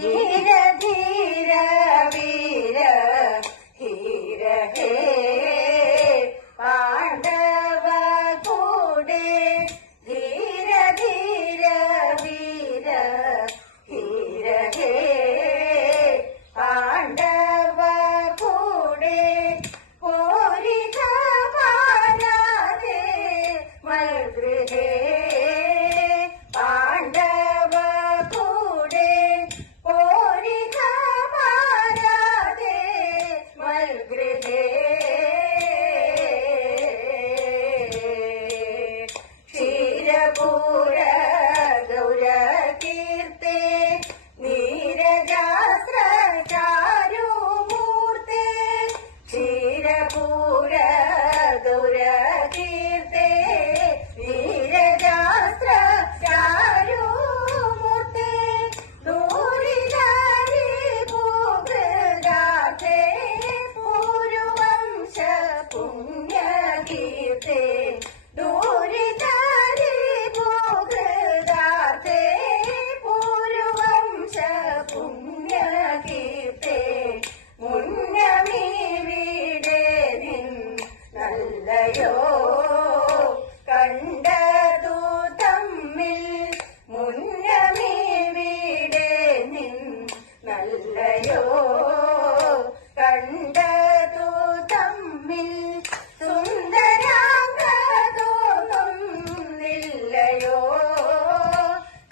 อยู่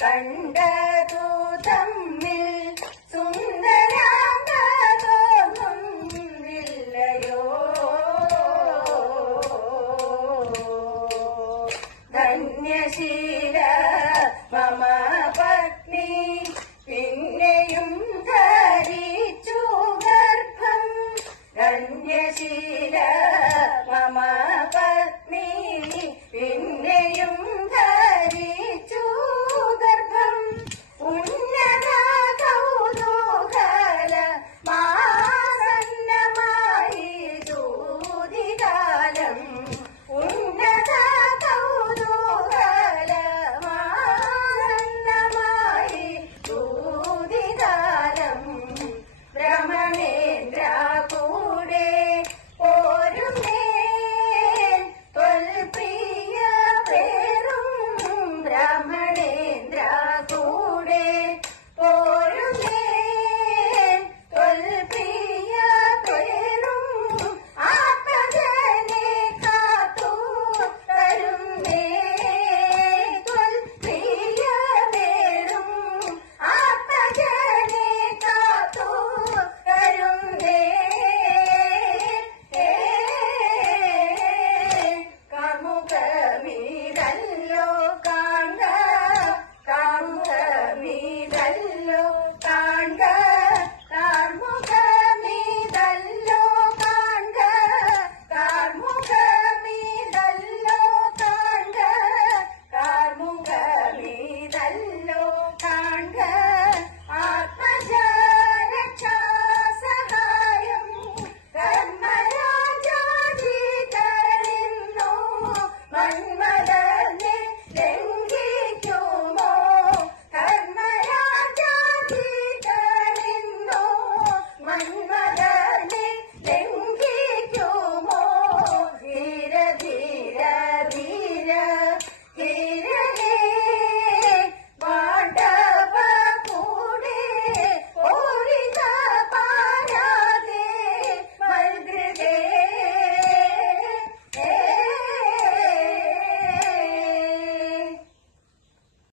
கண்ட